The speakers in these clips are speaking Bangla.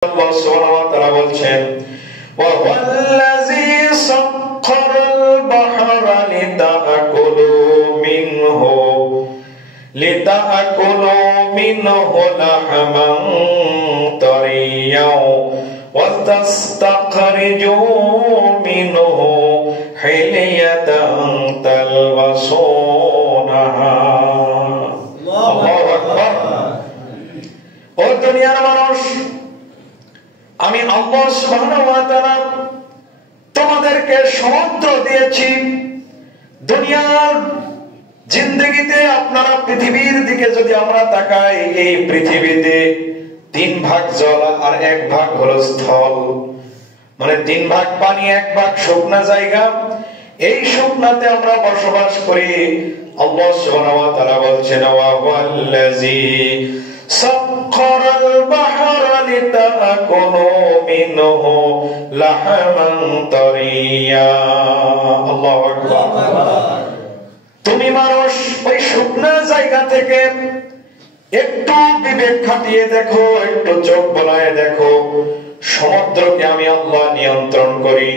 আল্লাহ সুবহানাহু ওয়া তাআলা বলছেন ওয়া ওয়াল্লাযী সাখখারাল বাহরা লিতাকুলু মিনহু লাহমান তারিয়াও ওয়া তাস্তাখরিজু মিনহু হিলিয়াতান তালবাসুনাহা। আল্লাহু আকবার। ও দুনিয়ার মানুষ, আমি আল্লাহ সুবহানাহু ওয়া তাআলা তোমাদেরকে সমুদ্র দিয়েছি। দুনিয়ার জিন্দেগিতে আপনারা পৃথিবীর দিকে যদি আমরা তাকাই, এই পৃথিবীতে 3 ভাগ জল আর 1 ভাগ হলো স্থল, মানে 3 ভাগ পানি 1 ভাগ শুকনা জায়গা। এই শুকনাতে আমরা বসবাস করি। আল্লাহ সুবহানাহু ওয়া তাআলা বলছেন ওয়া ওয়াল্লাযী সাখখারাল বাহরা লিতাকুলু মিনহু লাহমান তারিয়া। আল্লাহু আকবার। তুমি মানুষ ওই শুকনা জায়গা থেকে একটু বিবেক খাটিয়ে দেখো, একটু চোখ বোলায় দেখো, সমুদ্রকে আমি আল্লাহ নিয়ন্ত্রণ করি।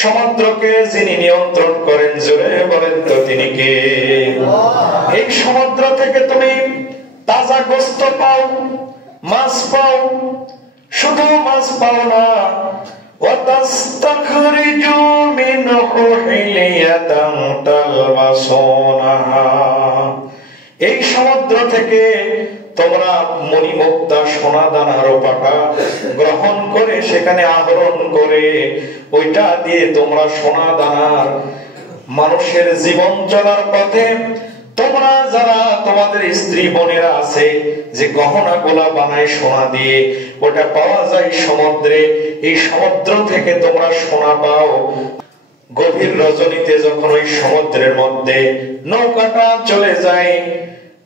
সমুদ্রকে যিনি নিয়ন্ত্রণ করেন, জোরে বলেন তো তিনি কে? এই সমুদ্র থেকে তুমি তাজা গোশত পাও, মাছ পাও, শুধু মাছ পাও না, ওয়াতাস্তাখরিজু মিনহু হিলিয়াতান তালবাসুনাহা। এই সমুদ্র থেকে তোমরা মণিমুক্তা সোনা দানা রূপাটা গ্রহণ করে, সেখানে আহরণ করে, ওইটা দিয়ে তোমরা সোনা দানার মানুষের জীবন চলার পথে তোমরা যারা তোমাদের স্ত্রী বোনেরা আছে যে গহনা গোলা বানায় সোনা দিয়ে, ওটা পাওয়া যায় সমুদ্রে। এই সমুদ্র থেকে তোমরা সোনা পাও। গভীর রজনীতে যখন ওই সমুদ্রের মধ্যে নৌকাটা চলে যায়,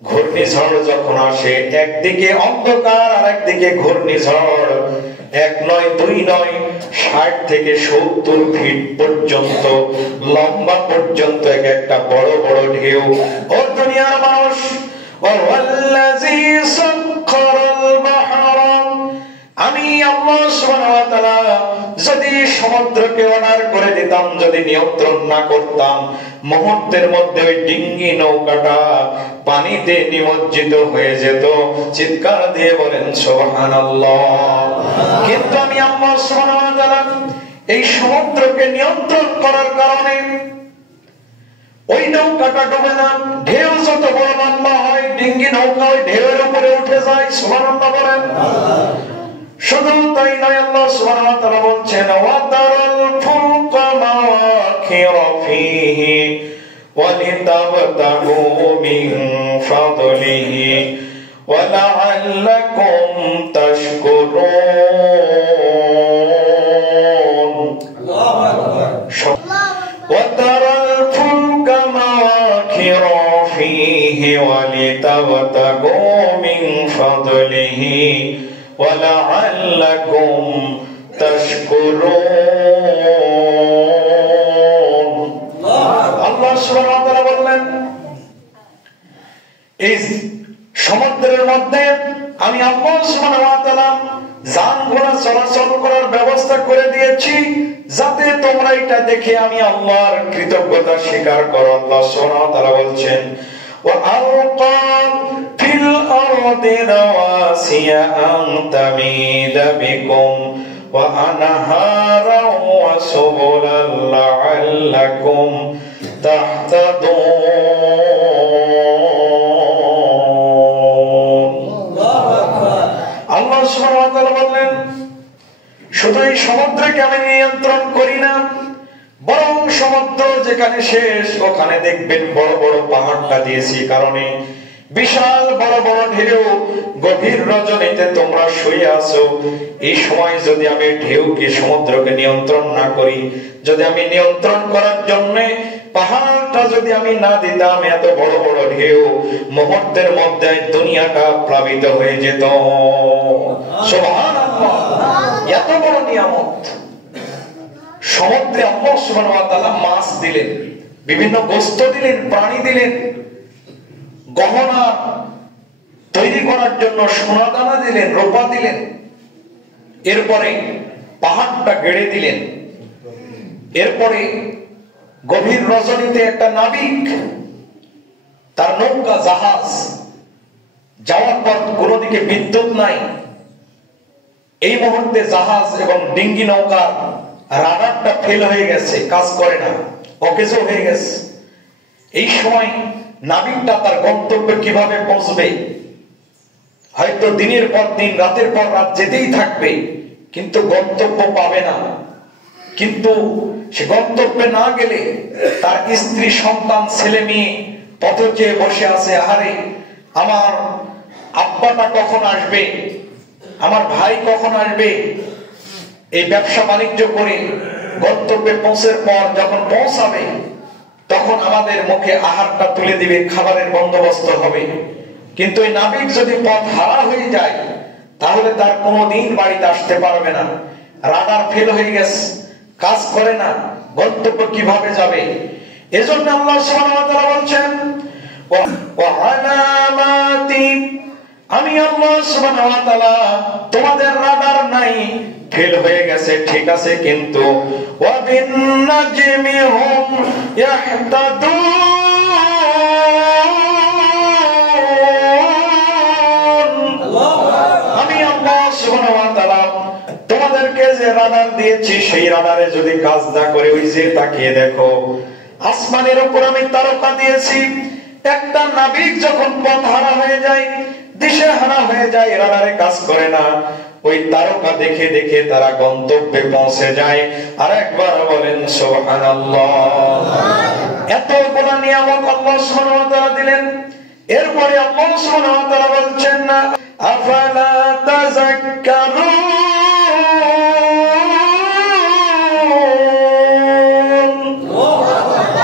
ঘূর্ণিঝড় যখন আসে, একদিকে অন্ধকার আর একদিকে ঘূর্ণিঝড়, 1 নয় 2 নয় 60 থেকে 70 ফিট পর্যন্ত লম্বা পর্যন্ত একটা বড় বড় ঢেউ। ও দুনিয়ার মানুষ, ওয়াল্লাযী সাখখারাল বাহরা, আমি আল্লাহ সুবহানাহু ওয়া তাআলা যদি সমুদ্রকে অর্ডার করে দিতাম, যদি নিয়ন্ত্রণ না করতাম, মুহূর্তের মধ্যে ওই ডিঙ্গি নৌকাটা পানিতে নিমজ্জিত হয়ে যেত। চিৎকার দিয়ে বলেন সুবহানাল্লাহ। কিন্তু আমি আল্লাহ সুবহানাহু ওয়া তাআলা এই সমুদ্রকে নিয়ন্ত্রণ করার কারণে ওই নৌকাটা ডুবে না। ঢেউ যত বড় লম্বা হয়, ডিঙ্গি নৌকা ওই ঢেউয়ের উপরে উঠে যায়। সুবহানাল্লাহ বলেন। শুধু তাই নয়, আল্লাহ সুবহানাহু ওয়া তাআলা বলছেন ওয়া তারাল ফুলকা মাওয়াখিরা ফীহি ওয়া লিতাবতাগু মিন ফাদলিহি ওয়া লাআল্লাকুম তাশকুরুন। আল্লাহু আকবার। ওয়া তারাল ফুলকা মাওয়াখিরা ফীহি ওয়া লিতাবতাগু মিন ফাদলিহি وَلَعَلَّكُمْ تَشْكُرُونَ। আল্লাহ সুবহানাহু ওয়া তাআলা বললেন, এই সমুদ্রের মধ্যে আমি আল্লাহ সুবহানাহু ওয়া তাআলা যান ঘোড়া চলাচল করার ব্যবস্থা করে দিয়েছি, যাতে তোমরা এটা দেখে আমি আল্লাহর কৃতজ্ঞতা স্বীকার করো। আল্লাহ সুবহানাহু ওয়া তাআলা বলছেন وَأَلْقَى فِي الْأَرْضِ رَوَاسِيَ أَن تَمِيدَ بِكُمْ وَأَنْهَارًا وَسُبُلًا لَعَلَّكُمْ تَهْتَدُونَ। আল্লাহ সুবহানাহু ওয়া তাআলা বললেন, শুধু এই সমুদ্রকে আমি নিয়ন্ত্রণ করি না, বরং সমুদ্র যেখানে শেষ ওখানে দেখবেন বড় বড় পাহাড়টা দিয়েছি, কারণে বিশাল বড় বড় ঢেউ। গভীর রজনীতে তোমরা শুয়ে আছো, এই সময় যদি আমি ঢেউকে সমুদ্রকে নিয়ন্ত্রণ না করি, যদি আমি নিয়ন্ত্রণ করার জন্য পাহাড়টা যদি আমি না দিতাম, এত বড় বড় ঢেউ মুহূর্তের মধ্যে দুনিয়াটা প্লাবিত হয়ে যেত। সুবহানাল্লাহ। এত বড় নিয়ামত সমুদ্রে আল্লাহ সুবহানাহু ওয়া তাআলা মাছ দিলেন, বিভিন্ন গোশত দিলেন, প্রাণী দিলেন, গহনা তৈরি করার জন্য সোনা দানা দিলেন, রূপা দিলেন। এরপরে পাহাড়টা গেড়ে দিলেন। এরপরে গভীর রজনীতে একটা নাবিক, তার নৌকা জাহাজ যাওয়ার পর কোনো দিকে বিদ্যুৎ নাই। এই মুহূর্তে জাহাজ এবং ডিঙ্গি নৌকার রাডারটা ফেল হয়ে গেছে, কাজ করে না, অকেজো হয়ে গেছে। এই সময় নাবিকটা তার গন্তব্যে কিভাবে পৌঁছবে? হয়তো দিনের পর দিন, রাতের পর রাত যেতেই থাকবে, কিন্তু গন্তব্য পাবে না। কিন্তু সে গন্তব্যে না গেলে তার স্ত্রী, সন্তান, ছেলে মেয়ে পথে চেয়ে বসে আছে, আরে আমার আব্বাটা কখন আসবে, আমার ভাই কখন আসবে। এই ব্যবসা বাণিজ্য করে গন্তব্যে পৌঁছার পর যখন পৌঁছাবে, তখন আমাদের মুখে আহারটা তুলে দিবে, খাবারের বন্দোবস্ত হবে। কিন্তু এই নাবিক যদি পথ হারা হয়ে যায়, তাহলে তার কোনোদিন বাড়িতে আসতে পারবে না। রাডার ফেল হয়ে গেছে, কাজ করে না, গন্তব্য কিভাবে যাবে? এজন্য আল্লাহ সুবহানাহু ওয়া তাআলা বলছেন, ওয়া আলামাতি, আমি আল্লাহ সুবহানাহু ওয়া তাআলা তোমাদের রাডার নাই, ফেল হয়ে গেছে, ঠিক আছে, কিন্তু ওয়া বিন নাজমি হুম ইয়াহতাদুন, আমি আল্লাহ সুবহানাহু ওয়া তাআলা তোমাদেরকে যে রাডার দিয়েছি, সেই রাডারে যদি কাজ না করে, ওই যে তাকিয়ে দেখো, আসমানের উপর আমি তারকা দিয়েছি। একটা নাবিক যখন পথ হারা হয়ে যায়, দিশে হারা হয়ে যায়, রাডারে কাজ করে না, ওই তারকা দেখে দেখে তারা গন্তব্যে পৌঁছে যায়। আর একবার বলেন সুবহানাল্লাহ। এতগুলো নিয়ামত আল্লাহ সুবহানাহু ওয়া তাআলা দিলেন। এরপরে আল্লাহ সুবহানাহু ওয়া তাআলা বলছেন না, আফালা তাযাক্কারুন,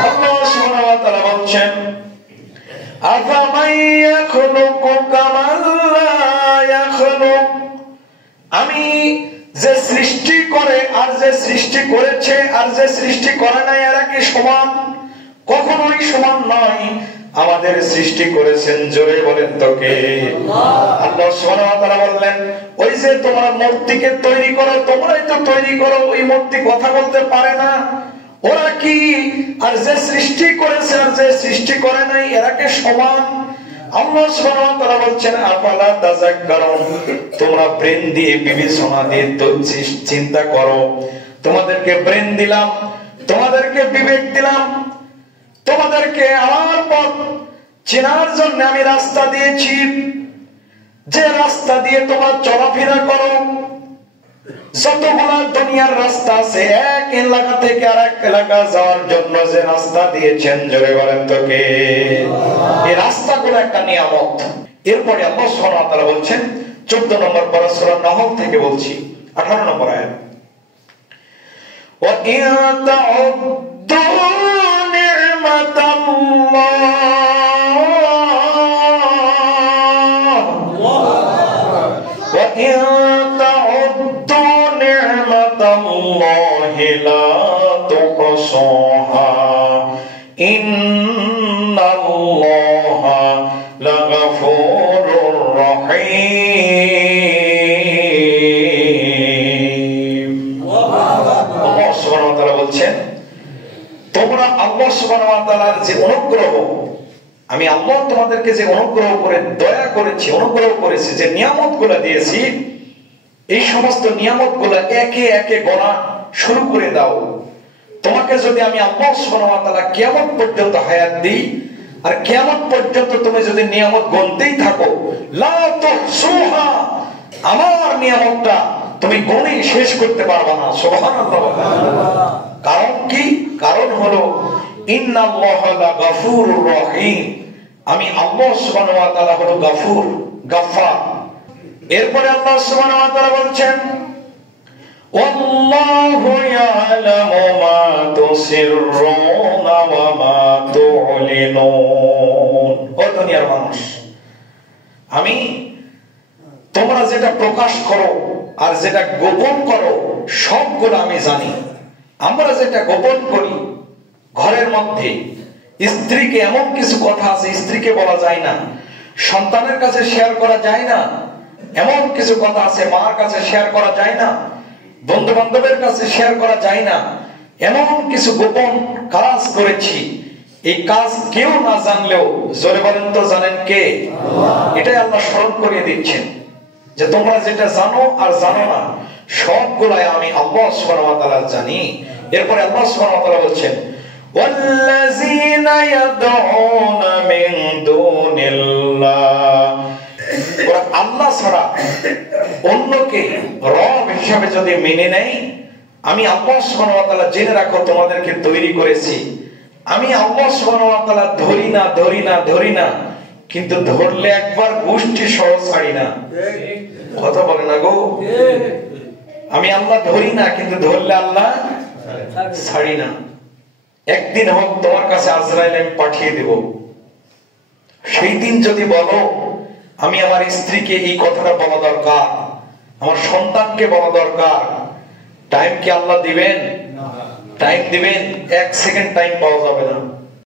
আল্লাহ সুবহানাহু ওয়া তাআলা বলছেন, আফামান ইয়াখলুকু কামান লা ইয়াখলুক, আমি যে সৃষ্টি করে আর যে সৃষ্টি করেছে আর যে সৃষ্টি করে নাই, এরা কি সমান? কখনোই সমান নয়। আমাদের সৃষ্টি করেছেন, জোরে বলেন তো কে? আল্লাহ সুবহানাহু ওয়া তাআলা বললেন, ওই যে তোমরা মূর্তিকে তৈরি করো, তোমরাই তো তৈরি করো, ওই মূর্তি কথা বলতে পারে না। ওরা কি আর যে সৃষ্টি করেছে আর যে সৃষ্টি করে নাই, এরা কি সমান? আল্লাহ সুবহানাহু ওয়া তাআলা বলছেন, আফালা তাযাক্কারুন, তোমরা ব্রেন দিয়ে, বিবেচনা দিয়ে চিন্তা করো। তোমাদেরকে ব্রেন দিলাম, তোমাদেরকে বিবেক দিলাম, তোমাদেরকে আমার পথ চেনার জন্য আমি রাস্তা দিয়েছি। যে রাস্তা দিয়ে তোমরা চলাফেরা করো, যতগুলা দুনিয়ার রাস্তা আছে, এক এলাকা থেকে আরেক এলাকা যাওয়ার জন্য যে রাস্তা দিয়েছেন, জোরে বলেন তো কে? এই রাস্তাগুলো একটা নিয়ামত। এরপরে আল্লাহ সুবহানাহু ওয়া তাআলা বলছেন 14 নম্বর পারা সূরা নাহল থেকে বলছি, 18 নম্বর আয়াত, ওয়া ইন তাউদ্দু নি'মাতাল্লাহ ওয়া ইন তাউদ্দু নি'মাতাল্লাহি লা তুহসুহা ইন্নাল্লাহা লাগাফুরুর রহিম। আল্লাহ সুবহানাহু ওয়া তাআলা বলছেন, তোমরা আল্লাহ সুবহানাহু ওয়া তাআলার যে অনুগ্রহ, আমি আল্লাহ তোমাদেরকে যে অনুগ্রহ করে দয়া করেছি, অনুগ্রহ করেছি, যে নিয়ামতগুলো দিয়েছি, এই সমস্ত নিয়ামতগুলো একে একে গণা শুরু করে দাও। তোমাকে যদি আমি আল্লাহ সুবহানাহু ওয়া তাআলা কিয়ামত পর্যন্ত হায়াত দিই, আর কিয়ামত পর্যন্ত তুমি যদি নিয়ামত গুনতেই থাকো, লা তুহসুহা, আমার নিয়ামতটা তুমি গুণে শেষ করতে পারবে না। সুবহানাল্লাহ। কারণ কি? কারণ হলো ইন্নাল্লাহা লাগাফুরুর রহিম, আমি আল্লাহ সুবহানাহু ওয়া তাআলা হলো গাফুর, গাফফার। এরপরে আল্লাহ সুবহানাহু ওয়া তাআলা বলছেন, ওয়াল্লাহু ইয়ালামু মা তুসিররুনা ওয়া মা তু'লিনুন। ও দুনিয়ার মানুষ, আমি তোমরা যেটা প্রকাশ করো আর যেটা গোপন করো, সবগুলো আমি জানি। আমরা যেটা গোপন করি ঘরের মধ্যে, স্ত্রীকে এমন কিছু কথা আছে স্ত্রীকে বলা যায় না, সন্তানের কাছে শেয়ার করা যায় না, এমন কিছু কথা আছে মার কাছে শেয়ার করা যায় না, বন্ধু বান্ধবের কাছে শেয়ার করা যায় না। এমন কিছু গোপন কাজ করেছি, এই কাজ কেউ না জানলেও, জোরে বলেন তো জানেন কে? এটাই আল্লাহ স্মরণ করিয়ে দিচ্ছেন যে তোমরা যেটা জানো আর জানো না সবগুলাই আমি আল্লাহ সুবহানাহু ওয়া তাআলা জানি। এরপরে আল্লাহ সুবহানাহু ওয়া তাআলা বলছেন ওয়াল্লাযীনা ইয়াদউনা মিন দুনিল্লাহ, ওরা আল্লাহ ছাড়া অন্যকে রব হিসাবে যদি মেনে নেয়, আমি আল্লাহ সুবহানাহু ওয়া তাআলা জেনে রাখো তোমাদেরকে তৈরি করেছি। আমি আল্লাহ সুবহানাহু ওয়া তাআলা ধরি না, কিন্তু ধরলে একবার গোষ্ঠী সহ ছাড়ি না। কথা বলে না গো? আমি আল্লাহ ধরি না, কিন্তু ধরলে আল্লাহ ছাড়ি না। একদিন হোক তোমার কাছে আজরাইল আমি পাঠিয়ে দেব। সেই দিন যদি বলো আমি আমার স্ত্রীকে এই কথাটা বলা দরকার, আমার সন্তানকে বলা দরকার, টাইম কি আল্লাহ দিবেন? টাইম দিবেন? 1 সেকেন্ড টাইম পাওয়া যাবে না।